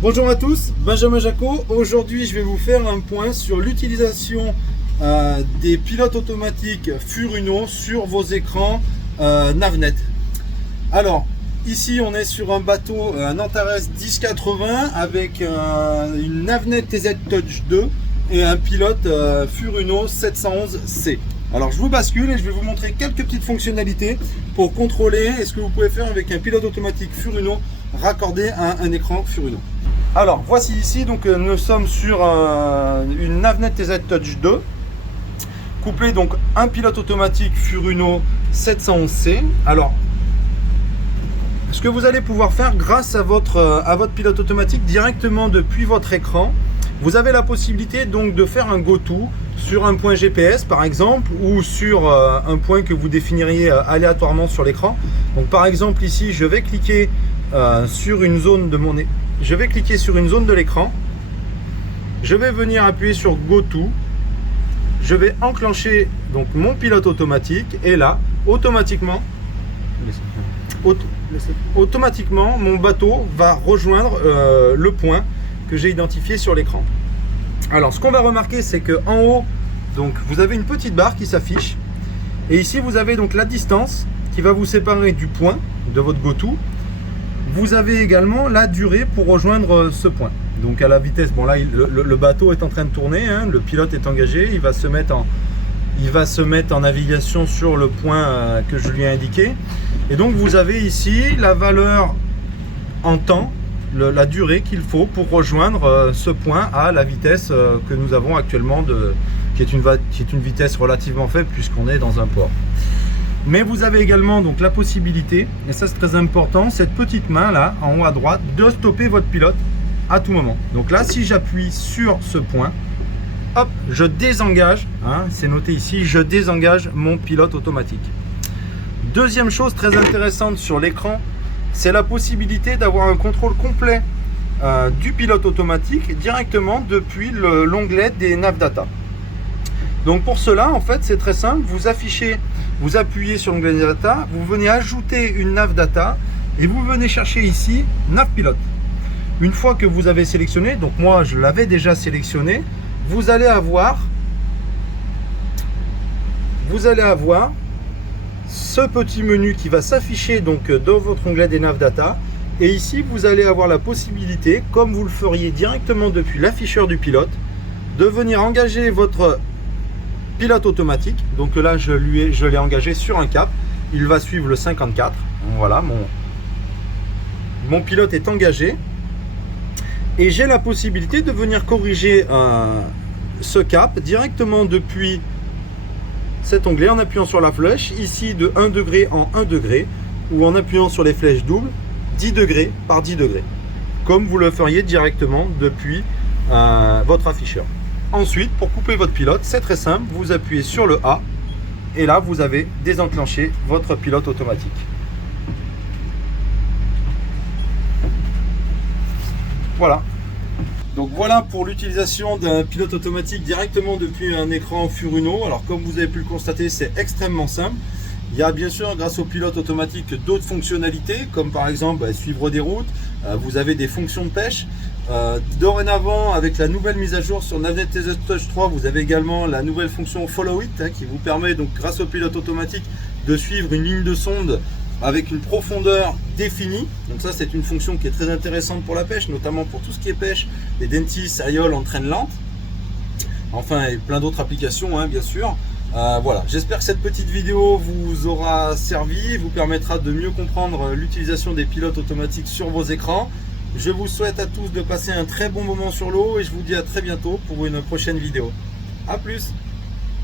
Bonjour à tous, Benjamin Jacot. Aujourd'hui, je vais vous faire un point sur l'utilisation des pilotes automatiques Furuno sur vos écrans Navnet. Alors, ici, on est sur un bateau, un Antares 1080 avec une Navnet TZ Touch 2 et un pilote Furuno 711C. Alors, je vous bascule et je vais vous montrer quelques petites fonctionnalités pour contrôler ce que vous pouvez faire avec un pilote automatique Furuno raccordé à un écran Furuno. Alors voici ici, donc nous sommes sur une Navnet TZ Touch 2 couplé donc un pilote automatique Furuno 711C. Alors ce que vous allez pouvoir faire grâce à votre pilote automatique directement depuis votre écran, vous avez la possibilité donc de faire un go-to sur un point GPS par exemple, ou sur un point que vous définiriez aléatoirement sur l'écran. Donc par exemple ici je vais cliquer sur une zone de je vais cliquer sur une zone de l'écran, je vais venir appuyer sur Go To, je vais enclencher donc mon pilote automatique et là, automatiquement mon bateau va rejoindre le point que j'ai identifié sur l'écran. Alors ce qu'on va remarquer, c'est que en haut, donc vous avez une petite barre qui s'affiche et ici vous avez donc la distance qui va vous séparer du point de votre Go To. Vous avez également la durée pour rejoindre ce point. Donc à la vitesse, bon là le bateau est en train de tourner, hein, le pilote est engagé, il va se mettre en navigation sur le point que je lui ai indiqué. Et donc vous avez ici la valeur en temps, la durée qu'il faut pour rejoindre ce point à la vitesse que nous avons actuellement, qui est une vitesse relativement faible puisqu'on est dans un port. Mais vous avez également donc la possibilité, et ça c'est très important, cette petite main là en haut à droite, de stopper votre pilote à tout moment. Donc là si j'appuie sur ce point, hop, je désengage, hein, c'est noté ici, je désengage mon pilote automatique. Deuxième chose très intéressante sur l'écran, c'est la possibilité d'avoir un contrôle complet du pilote automatique directement depuis l'onglet des nav data. Donc pour cela en fait c'est très simple, vous appuyez sur l'onglet data, vous venez ajouter une nav data et vous venez chercher ici nav pilote. Une fois que vous avez sélectionné, donc moi je l'avais déjà sélectionné, vous allez avoir ce petit menu qui va s'afficher donc dans votre onglet des nav data, et ici vous allez avoir la possibilité, comme vous le feriez directement depuis l'afficheur du pilote, de venir engager votre pilote automatique. Donc là je l'ai engagé sur un cap, il va suivre le 54. Voilà, mon pilote est engagé et j'ai la possibilité de venir corriger ce cap directement depuis cet onglet en appuyant sur la flèche ici de 1 degré en 1 degré, ou en appuyant sur les flèches doubles 10 degrés par 10 degrés, comme vous le feriez directement depuis votre afficheur. Ensuite, pour couper votre pilote, c'est très simple, vous appuyez sur le A et là vous avez désenclenché votre pilote automatique. Voilà. Donc voilà pour l'utilisation d'un pilote automatique directement depuis un écran Furuno. Alors comme vous avez pu le constater, c'est extrêmement simple. Il y a bien sûr, grâce au pilote automatique, d'autres fonctionnalités, comme par exemple suivre des routes. Vous avez des fonctions de pêche. Dorénavant, avec la nouvelle mise à jour sur Navnet TZ Touch 3, vous avez également la nouvelle fonction Follow It, hein, qui vous permet, donc grâce au pilote automatique, de suivre une ligne de sonde avec une profondeur définie. Donc ça c'est une fonction qui est très intéressante pour la pêche, notamment pour tout ce qui est pêche, les dentis, aïoles en traîne lente, enfin et plein d'autres applications, hein, bien sûr. Voilà, j'espère que cette petite vidéo vous aura servi, vous permettra de mieux comprendre l'utilisation des pilotes automatiques sur vos écrans. Je vous souhaite à tous de passer un très bon moment sur l'eau et je vous dis à très bientôt pour une prochaine vidéo. A plus!